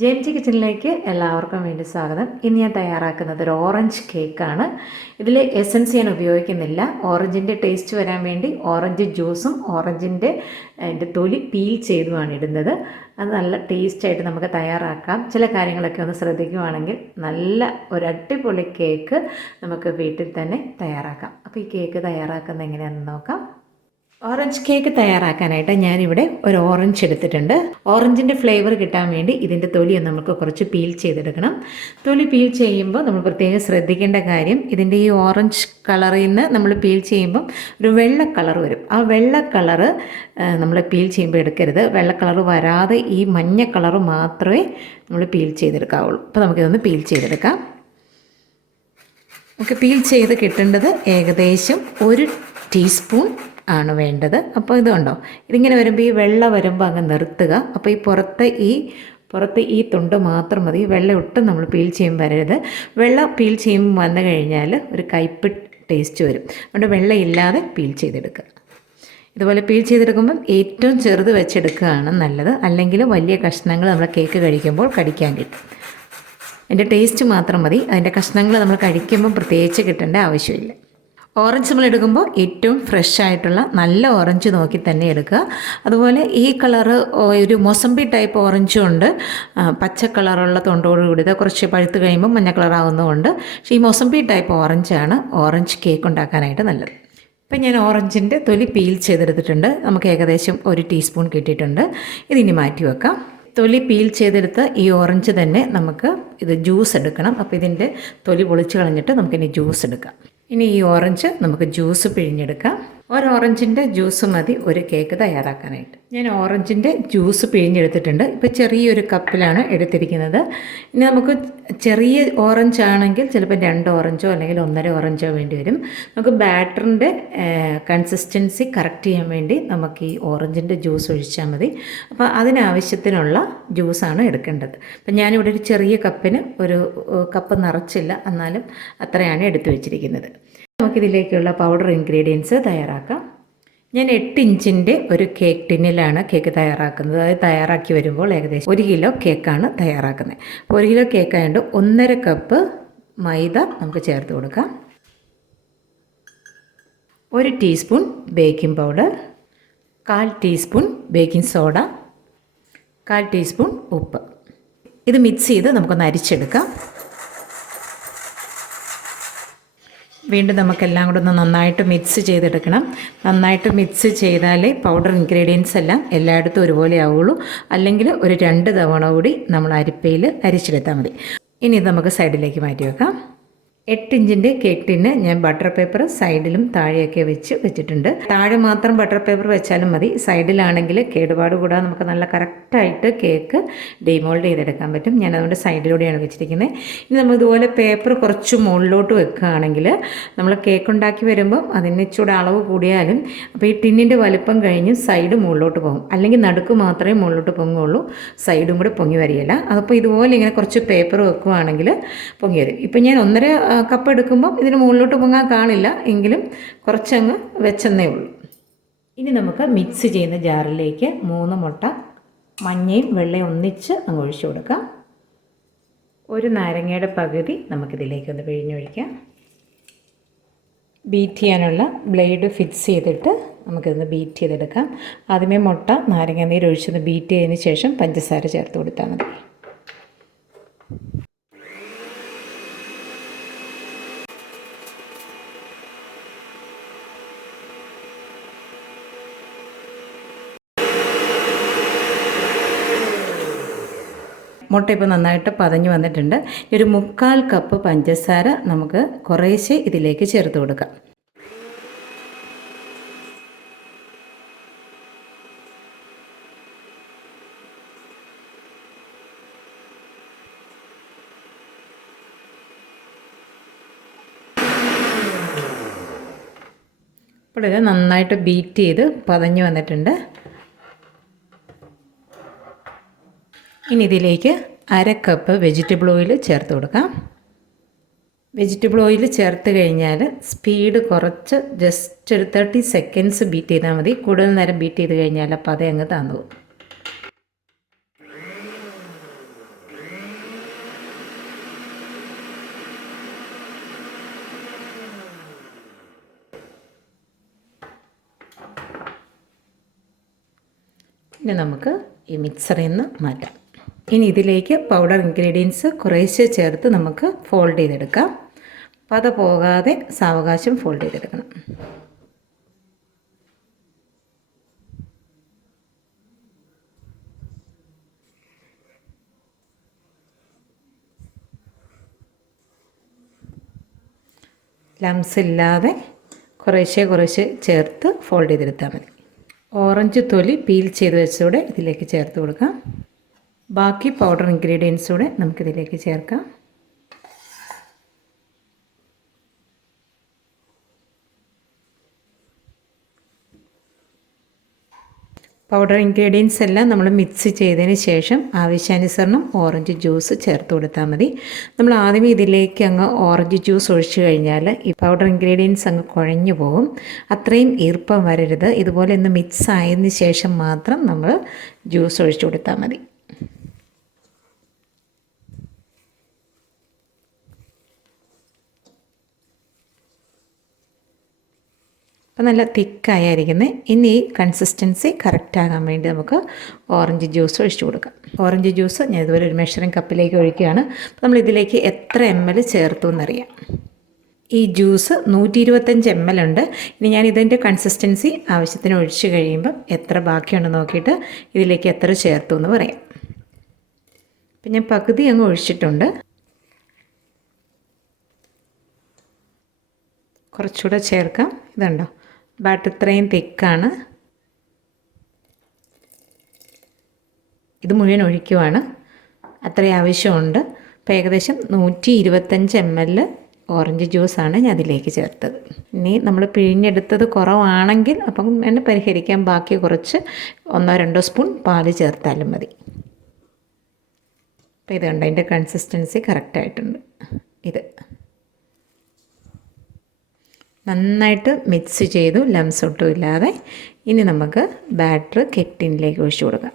ജെയിംജി കിച്ചണിലേക്ക് എല്ലാവർക്കും വേണ്ടി സ്വാഗതം. ഇന്ന് ഞാൻ തയ്യാറാക്കുന്നത് ഒരു ഓറഞ്ച് കേക്കാണ്. ഇതിൽ എസൻസ് ഞാൻ ഉപയോഗിക്കുന്നില്ല. ഓറഞ്ചിൻ്റെ ടേസ്റ്റ് വരാൻ വേണ്ടി ഓറഞ്ച് ജ്യൂസും ഓറഞ്ചിൻ്റെ തൊലി പീൽ ചെയ്തുമാണ് ഇടുന്നത്. അത് നല്ല ടേസ്റ്റായിട്ട് നമുക്ക് തയ്യാറാക്കാം. ചില കാര്യങ്ങളൊക്കെ ഒന്ന് ശ്രദ്ധിക്കുകയാണെങ്കിൽ നല്ല ഒരു അടിപൊളി കേക്ക് നമുക്ക് വീട്ടിൽ തന്നെ തയ്യാറാക്കാം. അപ്പോൾ ഈ കേക്ക് തയ്യാറാക്കുന്നത് എങ്ങനെയാണെന്ന് നോക്കാം. ഓറഞ്ച് കേക്ക് തയ്യാറാക്കാനായിട്ട് ഞാനിവിടെ ഒരു ഓറഞ്ച് എടുത്തിട്ടുണ്ട്. ഓറഞ്ചിൻ്റെ ഫ്ലേവർ കിട്ടാൻ വേണ്ടി ഇതിൻ്റെ തൊലി നമുക്ക് കുറച്ച് പീൽ ചെയ്തെടുക്കണം. തൊലി പീൽ ചെയ്യുമ്പോൾ നമ്മൾ പ്രത്യേകം ശ്രദ്ധിക്കേണ്ട കാര്യം, ഇതിൻ്റെ ഈ ഓറഞ്ച് കളറിൽ നിന്ന് നമ്മൾ പീൽ ചെയ്യുമ്പം ഒരു വെള്ള കളർ വരും. ആ വെള്ള കളറ് നമ്മൾ പീൽ ചെയ്യുമ്പോൾ എടുക്കരുത്. വെള്ള കളർ വരാതെ ഈ മഞ്ഞ കളർ മാത്രമേ നമ്മൾ പീൽ ചെയ്തെടുക്കാവുള്ളൂ. അപ്പോൾ നമുക്കിതൊന്ന് പീൽ ചെയ്തെടുക്കാം. നമുക്ക് പീൽ ചെയ്ത് കിട്ടേണ്ടത് ഏകദേശം 1 ടീസ്പൂൺ ആണ് വേണ്ടത്. അപ്പോൾ ഇത് കണ്ടോ, ഇതിങ്ങനെ വരുമ്പോൾ ഈ വെള്ള വരുമ്പോൾ അങ്ങ് നിർത്തുക. അപ്പോൾ ഈ പുറത്ത് ഈ തൊണ്ട് മാത്രം മതി. വെള്ളം ഒട്ടും നമ്മൾ പീൽ ചെയ്യുമ്പോൾ വരരുത്. വെള്ളം പീൽ ചെയ്യുമ്പോൾ വന്നു കഴിഞ്ഞാൽ ഒരു കയ്പ്പ് ടേസ്റ്റ് വരും. അതുകൊണ്ട് വെള്ളം ഇല്ലാതെ പീൽ ചെയ്തെടുക്കുക. ഇതുപോലെ പീൽ ചെയ്തെടുക്കുമ്പം ഏറ്റവും ചെറുത് വെച്ചെടുക്കുകയാണ് നല്ലത്. അല്ലെങ്കിൽ വലിയ കഷ്ണങ്ങൾ നമ്മൾ കേക്ക് കഴിക്കുമ്പോൾ കടിക്കാൻ കിട്ടും. അതിൻ്റെ ടേസ്റ്റ് മാത്രം മതി. അതിൻ്റെ കഷ്ണങ്ങൾ നമ്മൾ കഴിക്കുമ്പോൾ പ്രത്യേകിച്ച് കിട്ടേണ്ട ആവശ്യമില്ല. ഓറഞ്ച് നമ്മൾ എടുക്കുമ്പോൾ ഏറ്റവും ഫ്രഷ് ആയിട്ടുള്ള നല്ല ഓറഞ്ച് നോക്കി തന്നെ എടുക്കുക. അതുപോലെ ഈ കളറ് ഒരു മൊസംബി ടൈപ്പ് ഓറഞ്ചും ഉണ്ട്, പച്ച കളറുള്ള തൊണ്ടോട് കൂടിയത് കുറച്ച് പഴുത്ത് കഴിയുമ്പോൾ മഞ്ഞ കളറാവുന്നതുകൊണ്ട്. പക്ഷേ ഈ മൊസംബി ടൈപ്പ് ഓറഞ്ചാണ് ഓറഞ്ച് കേക്ക് ഉണ്ടാക്കാനായിട്ട് നല്ലത്. ഇപ്പം ഞാൻ ഓറഞ്ചിൻ്റെ തൊലി പീൽ ചെയ്തെടുത്തിട്ടുണ്ട്. നമുക്ക് ഏകദേശം 1 ടീസ്പൂൺ കിട്ടിയിട്ടുണ്ട്. ഇതിനി മാറ്റി വെക്കാം. തൊലി പീൽ ചെയ്തെടുത്ത് ഈ ഓറഞ്ച് തന്നെ നമുക്ക് ഇത് ജ്യൂസ് എടുക്കണം. അപ്പോൾ ഇതിൻ്റെ തൊലി പൊളിച്ച് കളഞ്ഞിട്ട് നമുക്കിനി ജ്യൂസ് എടുക്കാം. ഇനി ഈ ഓറഞ്ച് നമുക്ക് ജ്യൂസ് പിഴിഞ്ഞെടുക്കാം. ഒരു ഓറഞ്ചിൻ്റെ ജ്യൂസ് മതി ഒരു കേക്ക് തയ്യാറാക്കാനായിട്ട്. ഞാൻ ഓറഞ്ചിൻ്റെ ജ്യൂസ് പിഴിഞ്ഞെടുത്തിട്ടുണ്ട്. ഇപ്പോൾ ചെറിയൊരു കപ്പിലാണ് എടുത്തിരിക്കുന്നത്. ഇനി നമുക്ക് ചെറിയ ഓറഞ്ച് ആണെങ്കിൽ ചിലപ്പോൾ 2 ഓറഞ്ചോ അല്ലെങ്കിൽ 1.5 ഓറഞ്ചോ വേണ്ടി വരും. നമുക്ക് ബാറ്ററിൻ്റെ കൺസിസ്റ്റൻസി കറക്റ്റ് ചെയ്യാൻ വേണ്ടി നമുക്ക് ഈ ഓറഞ്ചിൻ്റെ ജ്യൂസ് ഒഴിച്ചാൽ മതി. അപ്പോൾ അതിനാവശ്യത്തിനുള്ള ജ്യൂസാണ് എടുക്കേണ്ടത്. അപ്പം ഞാനിവിടെ ഒരു ചെറിയ കപ്പിന് ഒരു കപ്പ് നിറച്ചില്ല, എന്നാലും അത്രയാണ് എടുത്തു വെച്ചിരിക്കുന്നത്. നമുക്കിതിലേക്കുള്ള പൗഡർ ഇൻഗ്രീഡിയൻസ് തയ്യാറാക്കാം. ഞാൻ 8 ഇഞ്ചിൻ്റെ ഒരു കേക്ക് ടിന്നിലാണ് കേക്ക് തയ്യാറാക്കുന്നത്. അത് തയ്യാറാക്കി വരുമ്പോൾ ഏകദേശം 1 കിലോ കേക്കാണ് തയ്യാറാക്കുന്നത്. അപ്പോൾ 1 കിലോ കേക്കായതുകൊണ്ട് 1.5 കപ്പ് മൈദ നമുക്ക് ചേർത്ത് കൊടുക്കാം. 1 teaspoon baking powder, 1/4 teaspoon baking soda, 1/4 teaspoon ഉപ്പ്. ഇത് മിക്സ് ചെയ്ത് നമുക്കൊന്ന് അരിച്ചെടുക്കാം. വീണ്ടും നമുക്കെല്ലാം കൂടെ ഒന്ന് നന്നായിട്ട് മിക്സ് ചെയ്തെടുക്കണം. നന്നായിട്ട് മിക്സ് ചെയ്താലേ പൗഡർ ഇൻഗ്രീഡിയൻസ് എല്ലാം എല്ലായിടത്തും ഒരുപോലെ ആവുള്ളൂ. അല്ലെങ്കിൽ ഒരു 2 തവണ കൂടി നമ്മൾ അരിപ്പയിൽ അരിച്ചെടുത്താൽ മതി. ഇനി ഇത് നമുക്ക് സൈഡിലേക്ക് മാറ്റി വെക്കാം. 8 ഇഞ്ചിൻ്റെ കേക്ക് ടിന്ന് ഞാൻ ബട്ടർ പേപ്പർ സൈഡിലും താഴെയൊക്കെ വെച്ചിട്ടുണ്ട്. താഴെ മാത്രം ബട്ടർ പേപ്പർ വെച്ചാലും മതി. സൈഡിലാണെങ്കിൽ കേടുപാട് കൂടാതെ നമുക്ക് നല്ല കറക്റ്റായിട്ട് കേക്ക് ഡിമോൾഡ് ചെയ്തെടുക്കാൻ പറ്റും. ഞാൻ അതുകൊണ്ട് സൈഡിലൂടെയാണ് വെച്ചിരിക്കുന്നത്. ഇനി നമ്മൾ ഇതുപോലെ പേപ്പർ കുറച്ച് മുകളിലോട്ട് വെക്കുകയാണെങ്കിൽ നമ്മൾ കേക്ക് ഉണ്ടാക്കി വരുമ്പോൾ അതിന് ഇച്ചിരി അളവ് കൂടിയാലും അപ്പോൾ ഈ ടിന്നിൻ്റെ വലുപ്പം കഴിഞ്ഞ് സൈഡ് മുകളിലോട്ട് പോകും. അല്ലെങ്കിൽ നടുക്ക് മാത്രമേ മുകളിലോട്ട് പൊങ്ങുള്ളൂ, സൈഡും കൂടെ പൊങ്ങി വരികയില്ല. അപ്പോൾ ഇതുപോലെ ഇങ്ങനെ കുറച്ച് പേപ്പർ വെക്കുകയാണെങ്കിൽ പൊങ്ങി വരും. ഇപ്പം ഞാൻ 1.5 കപ്പ് എടുക്കുമ്പം ഇതിന് മുകളിലോട്ട് പൊങ്ങാൻ കാണില്ല, എങ്കിലും കുറച്ചങ്ങ് വെച്ചെന്നേ ഉള്ളൂ. ഇനി നമുക്ക് മിക്സ് ചെയ്യുന്ന ജാറിലേക്ക് 3 മുട്ട മഞ്ഞയും വെള്ളയും ഒന്നിച്ച് അങ്ങ് ഒഴിച്ചു കൊടുക്കാം. 1 നാരങ്ങയുടെ പകുതി നമുക്കിതിലേക്കൊന്ന് പിഴിഞ്ഞൊഴിക്കാം. ബീറ്റ് ചെയ്യാനുള്ള ബ്ലേഡ് ഫിക്സ് ചെയ്തിട്ട് നമുക്കിതൊന്ന് ബീറ്റ് ചെയ്തെടുക്കാം. ആദ്യമേ മുട്ട നാരങ്ങ നീര് ഒഴിച്ചൊന്ന് ബീറ്റ് ചെയ്തതിന് ശേഷം പഞ്ചസാര ചേർത്ത് കൊടുത്താൽ മതി. മുട്ട ഇപ്പോൾ നന്നായിട്ട് പതഞ്ഞ് വന്നിട്ടുണ്ട്. ഒരു 3/4 കപ്പ് പഞ്ചസാര നമുക്ക് കുറേശ്ശെ ഇതിലേക്ക് ചേർത്ത് കൊടുക്കാം. അപ്പോൾ ഇത് നന്നായിട്ട് ബീറ്റ് ചെയ്ത് പതഞ്ഞ് വന്നിട്ടുണ്ട്. ഇനി ഇതിലേക്ക് 1/2 കപ്പ് വെജിറ്റബിൾ ഓയിൽ ചേർത്ത് കൊടുക്കാം. വെജിറ്റബിൾ ഓയിൽ ചേർത്ത് കഴിഞ്ഞാൽ സ്പീഡ് കുറച്ച് ജസ്റ്റ് ഒരു 30 സെക്കൻഡ്സ് ബീറ്റ് ചെയ്താൽ മതി. കൂടുതൽ നേരം ബീറ്റ് ചെയ്ത് കഴിഞ്ഞാൽ അപ്പോൾ അതേ അങ്ങ് താന്നു പോകും. ഇനി നമുക്ക് ഈ മിക്സറിൽ നിന്ന് മാറ്റാം. ഇനി ഇതിലേക്ക് പൗഡർ ഇൻഗ്രീഡിയൻസ് കുറേശ്ശെ ചേർത്ത് നമുക്ക് ഫോൾഡ് ചെയ്തെടുക്കാം. പത പോകാതെ സാവകാശം ഫോൾഡ് ചെയ്തെടുക്കണം. ലംസ് ഇല്ലാതെ കുറേശ്ശെ ചേർത്ത് ഫോൾഡ് ചെയ്തെടുത്താൽ മതി. ഓറഞ്ച് തൊലി പീൽ ചെയ്ത് വെച്ചതോടെ ഇതിലേക്ക് ചേർത്ത് കൊടുക്കാം. ബാക്കി പൗഡർ ഇൻഗ്രീഡിയൻസൂടെ നമുക്കിതിലേക്ക് ചേർക്കാം. പൗഡർ ഇൻഗ്രീഡിയൻസ് എല്ലാം നമ്മൾ മിക്സ് ചെയ്തതിന് ശേഷം ആവശ്യാനുസരണം ഓറഞ്ച് ജ്യൂസ് ചേർത്ത് കൊടുത്താൽ മതി. നമ്മൾ ആദ്യമേ ഇതിലേക്ക് അങ്ങ് ഓറഞ്ച് ജ്യൂസ് ഒഴിച്ചു കഴിഞ്ഞാൽ ഈ പൗഡർ ഇൻഗ്രീഡിയൻസ് അങ്ങ് കുഴഞ്ഞു പോകും. അത്രയും ഈർപ്പം വരരുത്. ഇതുപോലെ ഒന്ന് മിക്സ് ആയതിന് ശേഷം മാത്രം നമ്മൾ ജ്യൂസ് ഒഴിച്ചു കൊടുത്താൽ മതി. അപ്പോൾ നല്ല തിക്കായിരിക്കുന്നത്. ഇനി ഈ കൺസിസ്റ്റൻസി കറക്റ്റാകാൻ വേണ്ടി നമുക്ക് ഓറഞ്ച് ജ്യൂസ് ഒഴിച്ചു കൊടുക്കാം. ഓറഞ്ച് ജ്യൂസ് ഞാൻ ഇതുപോലെ ഒരു മെഷറിംഗ് കപ്പിലേക്ക് ഒഴിക്കുകയാണ്. അപ്പോൾ നമ്മൾ ഇതിലേക്ക് എത്ര ml ചേർത്തു എന്നറിയാം. ഈ ജ്യൂസ് 125 ml ഉണ്ട്. ഇനി ഞാൻ ഇതിൻ്റെ കൺസിസ്റ്റൻസി ആവശ്യത്തിന് ഒഴിച്ച് കഴിയുമ്പം എത്ര ബാക്കിയുണ്ടെന്ന് നോക്കിയിട്ട് ഇതിലേക്ക് എത്ര ചേർത്തു എന്ന് പറയാം. അപ്പം ഞാൻ പകുതി അങ്ങ് ഒഴിച്ചിട്ടുണ്ട്. കുറച്ചുകൂടെ ചേർക്കാം. ഇതുണ്ടോ, ബാറ്റർ ഇത്രയും തിക്കാണ്. ഇത് മുഴുവൻ ഒഴിക്കുവാണ്. അത്രയും ആവശ്യമുണ്ട്. അപ്പോൾ ഏകദേശം 125 ml ഓറഞ്ച് ജ്യൂസാണ് ഞാൻ അതിലേക്ക് ചേർത്തത്. ഇനി നമ്മൾ പിഴിഞ്ഞെടുത്തത് കുറവാണെങ്കിൽ അപ്പം എന്നെ പരിഹരിക്കാൻ ബാക്കി കുറച്ച് 1-2 സ്പൂൺ പാല് ചേർത്താലും മതി. അപ്പോൾ ഇത് കണ്ടോ, അതിൻ്റെ കൺസിസ്റ്റൻസി കറക്റ്റായിട്ടുണ്ട്. ഇത് നന്നായിട്ട് മിക്സ് ചെയ്തു, ലംസ് ഒട്ടും ഇല്ലാതെ. ഇനി നമുക്ക് ബാറ്റർ കെറ്റിനിലേക്ക് ഒഴിച്ചു കൊടുക്കാം.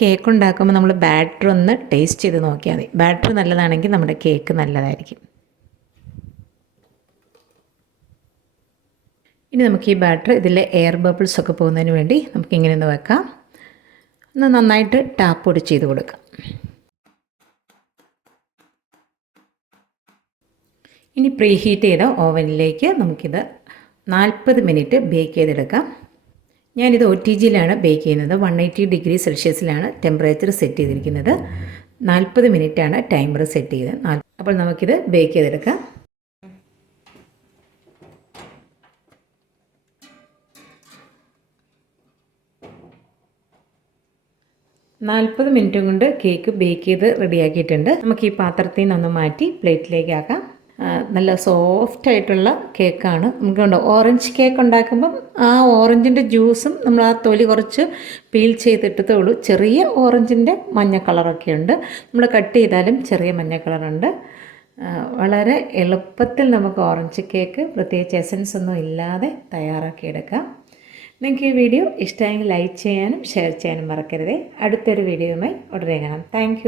കേക്ക് ഉണ്ടാക്കുമ്പോൾ നമ്മൾ ബാറ്റർ ഒന്ന് ടേസ്റ്റ് ചെയ്ത് നോക്കിയാൽ മതി. ബാറ്റർ നല്ലതാണെങ്കിൽ നമ്മുടെ കേക്ക് നല്ലതായിരിക്കും. ഇനി നമുക്ക് ഈ ബാറ്റർ ഇതിലെ എയർ ബബിൾസ് ഒക്കെ പോകുന്നതിന് വേണ്ടി നമുക്ക് ഇങ്ങനെ ഒന്ന് വെക്കാം. ഒന്ന് നന്നായിട്ട് ടാപ്പ് പൊടി ചെയ്ത് കൊടുക്കാം. ഇനി പ്രീ ഹീറ്റ് ചെയ്ത ഓവനിലേക്ക് നമുക്കിത് 40 മിനിറ്റ് ബേക്ക് ചെയ്തെടുക്കാം. ഞാനിത് OTGയിലാണ് ബേക്ക് ചെയ്യുന്നത്. 180 ഡിഗ്രി സെൽഷ്യസിലാണ് ടെമ്പറേച്ചർ സെറ്റ് ചെയ്തിരിക്കുന്നത്. 40 മിനിറ്റാണ് ടൈമർ സെറ്റ് ചെയ്തത്. അപ്പോൾ നമുക്കിത് ബേക്ക് ചെയ്തെടുക്കാം. നാൽപ്പത് മിനിറ്റ് കൊണ്ട് കേക്ക് ബേക്ക് ചെയ്ത് റെഡിയാക്കിയിട്ടുണ്ട്. നമുക്ക് ഈ പാത്രത്തിൽ നിന്നൊന്ന് മാറ്റി പ്ലേറ്റിലേക്ക് ആക്കാം. നല്ല സോഫ്റ്റായിട്ടുള്ള കേക്കാണ്. നമുക്ക് കണ്ടോ, ഓറഞ്ച് കേക്ക് ഉണ്ടാക്കുമ്പം ആ ഓറഞ്ചിൻ്റെ ജ്യൂസും നമ്മൾ ആ തൊലി കുറച്ച് പീൽ ചെയ്തിട്ടതേ ഉള്ളൂ. ചെറിയ ഓറഞ്ചിൻ്റെ മഞ്ഞ കളറൊക്കെ ഉണ്ട്. നമ്മൾ കട്ട് ചെയ്താലും ചെറിയ മഞ്ഞ കളറുണ്ട്. വളരെ എളുപ്പത്തിൽ നമുക്ക് ഓറഞ്ച് കേക്ക് പ്രത്യേകിച്ച് എസൻസ് ഒന്നും ഇല്ലാതെ തയ്യാറാക്കിയെടുക്കാം. നിങ്ങൾക്ക് ഈ വീഡിയോ ഇഷ്ടമെങ്കിൽ ലൈക്ക് ചെയ്യാനും ഷെയർ ചെയ്യാനും മറക്കരുതേ. അടുത്തൊരു വീഡിയോയുമായി ഉടനെ കാണാം. താങ്ക്